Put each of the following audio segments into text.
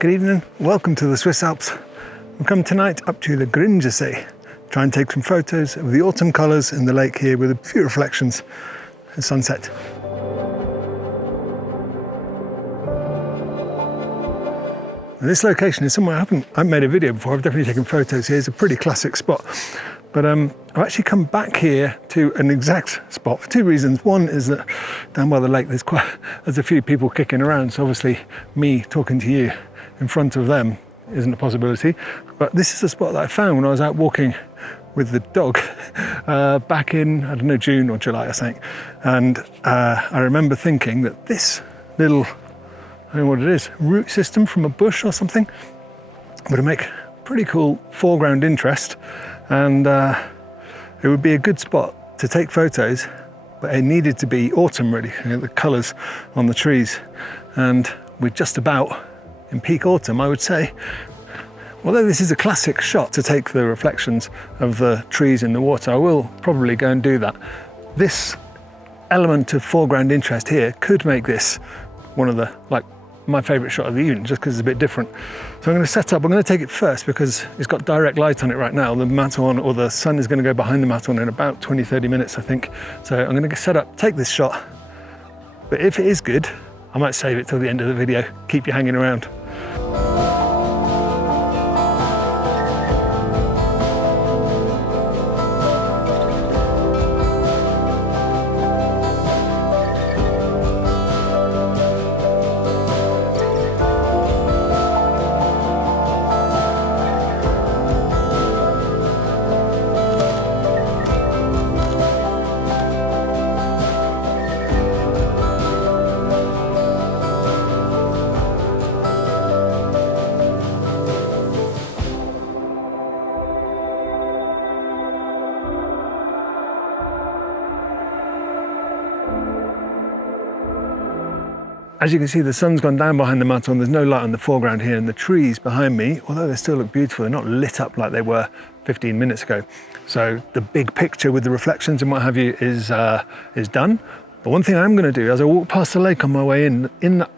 Good evening, welcome to the Swiss Alps. We've come tonight up to the Grindjisee, try and take some photos of the autumn colours in the lake here with a few reflections at sunset. And this location is somewhere I haven't made a video before. I've definitely taken photos here. It's a pretty classic spot. But I've actually come back here to an exact spot for two reasons. One is that down by the lake there's a few people kicking around, so obviously me talking to you in front of them isn't a possibility. But this is a spot that I found when I was out walking with the dog back in, I don't know, June or July or something. And I remember thinking that this little, I don't know what it is, root system from a bush or something would make pretty cool foreground interest, and it would be a good spot to take photos, but it needed to be autumn really, the colours on the trees. And we're just about in peak autumn, I would say. Although this is a classic shot to take the reflections of the trees in the water, I will probably go and do that. This element of foreground interest here could make this one of the, my favourite shot of the evening, just because it's a bit different. So I'm going to set up, I'm going to take it first because it's got direct light on it right now. The Matterhorn, or the sun, is going to go behind the Matterhorn in about 20-30 minutes, I think. So I'm going to set up, take this shot. But if it is good, I might save it till the end of the video. Keep you hanging around. As you can see, the sun's gone down behind the Matterhorn. There's no light on the foreground here, and the trees behind me, although they still look beautiful, they're not lit up like they were 15 minutes ago. So the big picture with the reflections and what have you is done. But one thing I'm going to do as I walk past the lake on my way in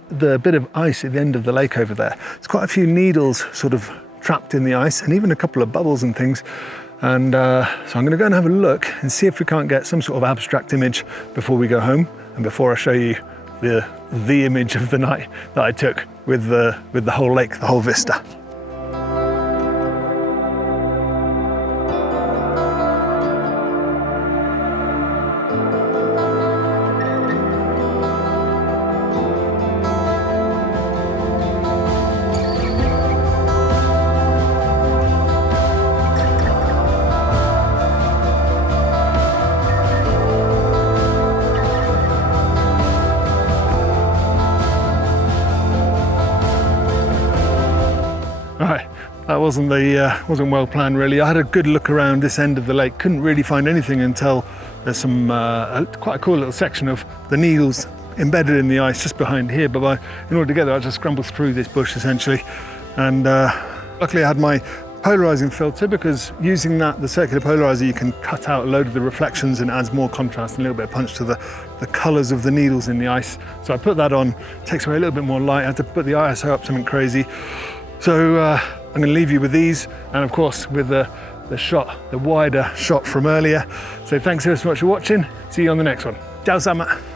the bit of ice at the end of the lake over there, there's quite a few needles sort of trapped in the ice, and even a couple of bubbles and things. And so I'm going to go and have a look and see if we can't get some sort of abstract image before we go home, and before I show you the image of the night that I took with the whole lake, the whole vista. Right, that wasn't well planned really. I had a good look around this end of the lake, couldn't really find anything until there's some quite a cool little section of the needles embedded in the ice just behind here. But in order to get there, I just scrambled through this bush essentially, and luckily I had my polarizing filter, because using the circular polarizer, you can cut out a load of the reflections and adds more contrast and a little bit of punch to the colors of the needles in the ice. So I put that on, takes away a little bit more light. I had to put the ISO up something crazy. So I'm going to leave you with these, and of course with the wider shot from earlier. So thanks so much for watching. See you on the next one. Ciao, Zermatt.